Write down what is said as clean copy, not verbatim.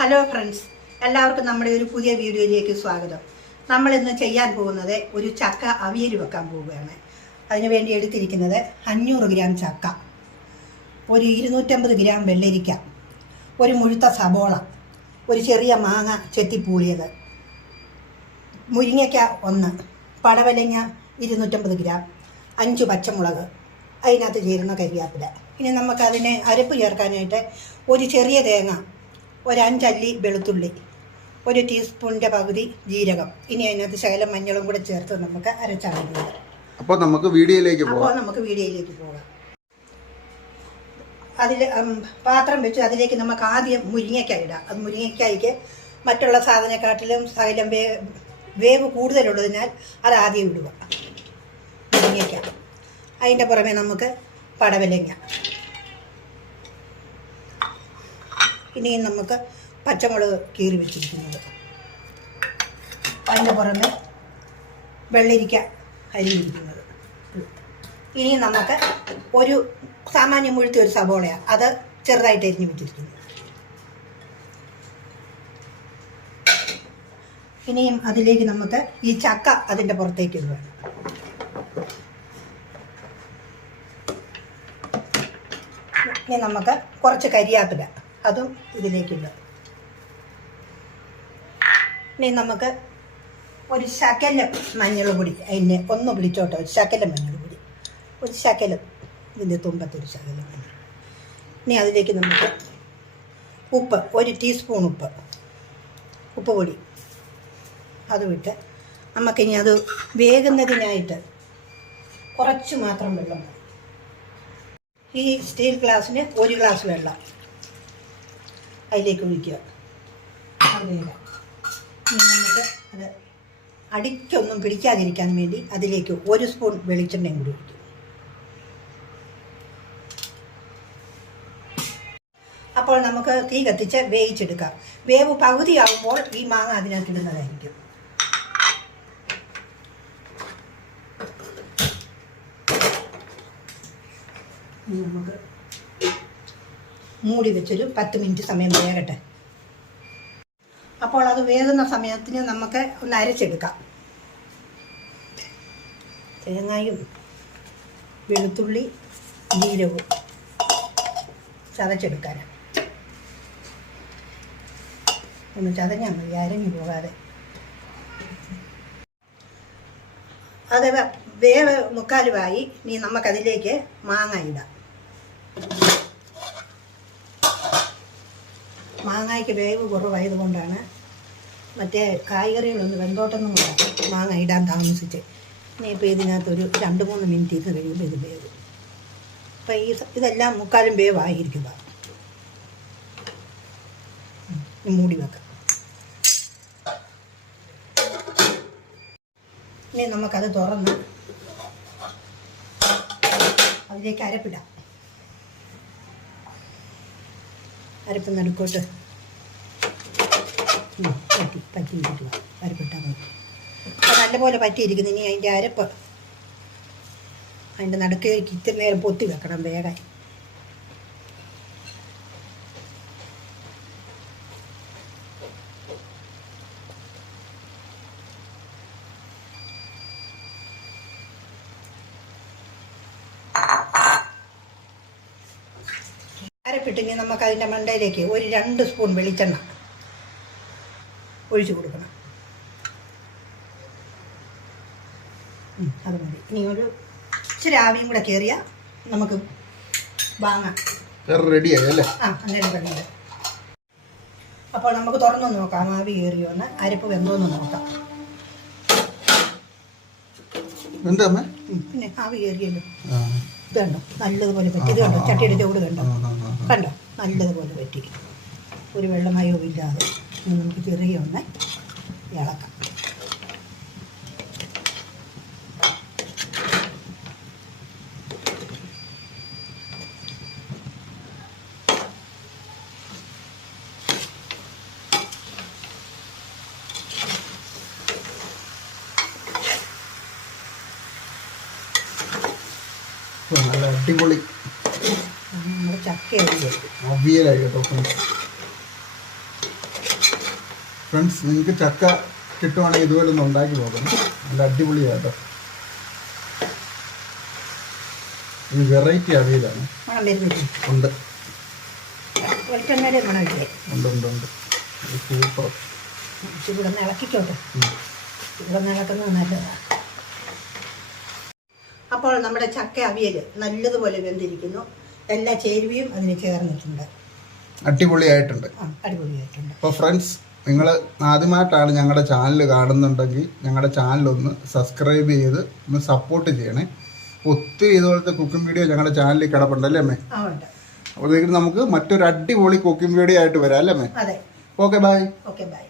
Hello friends, എല്ലാവർക്കും നമ്മുടെ ഒരു പുതിയ വീഡിയോയിലേക്ക് സ്വാഗതം. നമ്മളിന്ന് ചെയ്യാൻ പോകുന്നത് ഒരു ചക്ക അവിയൽ വെക്കാൻ പോവുകയാണ്. അതിനു വേണ്ടി എടുത്തിരിക്കുന്നത് 500 ഗ്രാം ചക്ക, ഒരു 250 ഗ്രാം വെള്ളരിക്ക, ഒരു മുഴുത്ത സബോള, ഒരു ചെറിയ മാങ്ങ ചെത്തിപ്പൂളിയത്, മുരിങ്ങയ്ക്ക 1, പടവലങ്ങ 250 ഗ്രാം, 5 പച്ചമുളക്, അതിനകത്ത് ചേരുന്ന കരിവേപ്പില. ഇനി നമുക്കതിനെ അരപ്പ് ചേർക്കാനായിട്ട് ഒരു ചെറിയ തേങ്ങ, ഒരു 5 അല്ലി വെളുത്തുള്ളി, ഒരു ടീസ്പൂണിൻ്റെ പകുതി ജീരകം, ഇനി അതിനകത്ത് ശകലം മഞ്ഞളും കൂടെ ചേർത്ത് നമുക്ക് അരച്ചറിയുന്നത്. അപ്പോൾ നമുക്ക് വീഡിയോയിലേക്ക് പോകാം. അതിൽ പാത്രം വെച്ച് അതിലേക്ക് നമുക്ക് ആദ്യം മുരിങ്ങയ്ക്കായ ഇടാം. അത് മുരിങ്ങയ്ക്കായ്ക്ക് മറ്റുള്ള സാധനക്കാട്ടിലും ശകലം വേവ് കൂടുതലുള്ളതിനാൽ അത് ആദ്യം ഇടുക. മുരിങ്ങയ്ക്ക, അതിൻ്റെ പുറമെ നമുക്ക് പടവലങ്ങ, ഇനിയും നമുക്ക് പച്ചമുളക് കീറി വെച്ചിരിക്കുന്നത്, അതിൻ്റെ പുറമെ വെള്ളരിക്ക അരിഞ്ഞിരിക്കുന്നത്. ഇനി നമുക്ക് ഒരു സാമാന്യം മുഴുത്ത ഒരു സബോളയാണ്, അത് ചെറുതായിട്ട് അരിഞ്ഞു വെച്ചിരിക്കുന്നത്. ഇനിയും അതിലേക്ക് നമുക്ക് ഈ ചക്ക അതിൻ്റെ പുറത്തേക്ക് ഇടുക. ഇനി നമുക്ക് കുറച്ച് കരിയാപ്പില, അതും ഇതിലേക്കില്ല. ഇനി നമുക്ക് ഒരു ശകലം മഞ്ഞൾ പൊടി, അതിനെ ഒന്ന് പിടിച്ചോട്ടെ, ഒരു ശകലം മഞ്ഞൾ പൊടി, ഒരു ശകലം, ഇതിൻ്റെ തുമ്പത്തൊരു ശകലം മഞ്ഞൾ. ഇനി അതിലേക്ക് നമുക്ക് ഉപ്പ്, ഒരു ടീസ്പൂൺ ഉപ്പ് പൊടി, അത് വിട്ട് നമുക്കിനി അത് വേകുന്നതിനായിട്ട് കുറച്ച് മാത്രം വെള്ളം മതി. ഈ സ്റ്റീൽ ഗ്ലാസ്സിന് 1 ഗ്ലാസ് വെള്ളം അതിലേക്ക് ഒഴിക്കുക. ഇനി നമുക്ക് അത് അടിക്കൊന്നും പിടിക്കാതിരിക്കാൻ വേണ്ടി അതിലേക്ക് 1 സ്പൂൺ വെളിച്ചെണ്ണയും കൂടി ഒഴിക്കും. അപ്പോൾ നമുക്ക് തീ കത്തിച്ച് വേവിച്ചെടുക്കാം. വേവ് പകുതിയാകുമ്പോൾ ഈ മാങ്ങ അതിനകത്തിടുന്നതായിരിക്കും. നമുക്ക് മൂടി വെച്ചൊരു 10 മിനിറ്റ് സമയം വേകട്ടെ. അപ്പോൾ അത് വേകുന്ന സമയത്തിന് നമുക്ക് ഒന്ന് അരച്ചെടുക്കാം. തേങ്ങയും വെളുത്തുള്ളി ജീരകവും ചതച്ചെടുക്കാനാണ്. ഒന്ന് ചതഞ്ഞാൽ മതി, അരഞ്ഞു പോകാതെ. അത് വേവ് മുക്കാലുമായി. ഇനി നമുക്കതിലേക്ക് മാങ്ങ ഇടാം. മാങ്ങയ്ക്ക് വേവ് കുറവായതുകൊണ്ടാണ് മറ്റേ കായ്കറികളൊന്നും വെന്തോട്ടൊന്നും മാങ്ങ ഇടാൻ താമസിച്ച്. ഇനിയിപ്പോൾ ഇതിനകത്തൊരു 2-3 മിനിറ്റ് ഇത് കഴിയുമ്പോൾ ഇത് വേവ്. അപ്പം ഇതെല്ലാം മുക്കാലും വേവായിരിക്കുക. മൂടി വെക്കാം. ഇനി നമുക്കത് തുറന്ന് അതിലേക്ക് അരപ്പിടാം. അരപ്പ് നടുക്കോട്ട് പറ്റിയിരിക്കുക. അരപ്പിട്ടാൽ മതി. അപ്പോൾ നല്ലപോലെ പറ്റിയിരിക്കുന്നു. ഇനി അതിൻ്റെ അരപ്പ് അതിൻ്റെ നടുക്കേക്ക് ഇത്തിരി നേരം പൊത്തി വെക്കണം വേഗം. അരപ്പിട്ടിനി നമുക്ക് അതിൻ്റെ മണ്ടയിലേക്ക് ഒരു 2 സ്പൂൺ വെളിച്ചെണ്ണ ഒഴിച്ചു കൊടുക്കണം. അത് മതി. ഇനി ഒരു ഇച്ചിരി ആവിയും കൂടെ കയറിയാൽ നമുക്ക് വാങ്ങാം. റെഡിയായി. അന്നേരം റെഡിയായി. അപ്പോൾ നമുക്ക് തുറന്നു നോക്കാം, ആവി കയറിയോന്ന്, അരപ്പ് വെന്തോന്ന് നോക്കാം. പിന്നെ ആവി കയറിയല്ലോ. ഇത് കണ്ടോ, നല്ലതുപോലെ പറ്റി. ഇത് കണ്ടോ, ചട്ടിയുടെ ചൂട് കണ്ടോ, നല്ലതുപോലെ പറ്റി. ഒരു വെള്ളമയവും ഇല്ലാതെ നമുക്ക് ചെറിയ ഒന്ന് ഇളക്കാം. നല്ല അടിപൊളി നമ്മുടെ ചക്കയായി അവിയലായി കേട്ടോ. ഫ്രണ്ട്സ്, നിങ്ങൾക്ക് ചക്ക കിട്ടുവാണെങ്കിൽ ഇതുപോലെ ഒന്ന് ഉണ്ടാക്കി നോക്കണം. നല്ല അടിപൊളിയാട്ടോ. ഈ വെറൈറ്റി അവിയലാണ്. മണം വരുന്നില്ല. ഉണ്ട് വെളിച്ചെണ്ണയുടെ മണമില്ലേ? ഉണ്ട് ഉണ്ട് ഉണ്ട്. സൂപ്പർ. ഇവിടെ നിന്ന് ഇളക്കിക്കോട്ടെ. ഇവിടെ നിന്ന് ഇളക്കുന്നത് നല്ലതാണ്. അപ്പോൾ നമ്മുടെ ചക്ക അവിയൽ നല്ലതുപോലെ വെന്തിരിക്കുന്നു. എല്ലാ ചേരുവയും അതിന് ചേർന്നിട്ടുണ്ട്. അടിപൊളിയായിട്ടുണ്ട്. അടിപൊളിയായിട്ടുണ്ട്. അപ്പോൾ ഫ്രണ്ട്സ്, നിങ്ങൾ ആദ്യമായിട്ടാണ് ഞങ്ങളുടെ ചാനൽ കാണുന്നുണ്ടെങ്കിൽ ഞങ്ങളുടെ ചാനലൊന്ന് സബ്സ്ക്രൈബ് ചെയ്ത് ഒന്ന് സപ്പോർട്ട് ചെയ്യണേ. ഒത്തിരി ഇതുപോലത്തെ കുക്കിംഗ് വീഡിയോ ഞങ്ങളുടെ ചാനലിൽ കിടപ്പുണ്ടല്ലേ അമ്മേ? ഉണ്ട്. അപ്പോഴത്തേക്കും നമുക്ക് മറ്റൊരു അടിപൊളി കുക്കിംഗ് വീഡിയോ ആയിട്ട് വരാം അല്ലേ അമ്മേ? അതെ. Okay bye. Okay bye.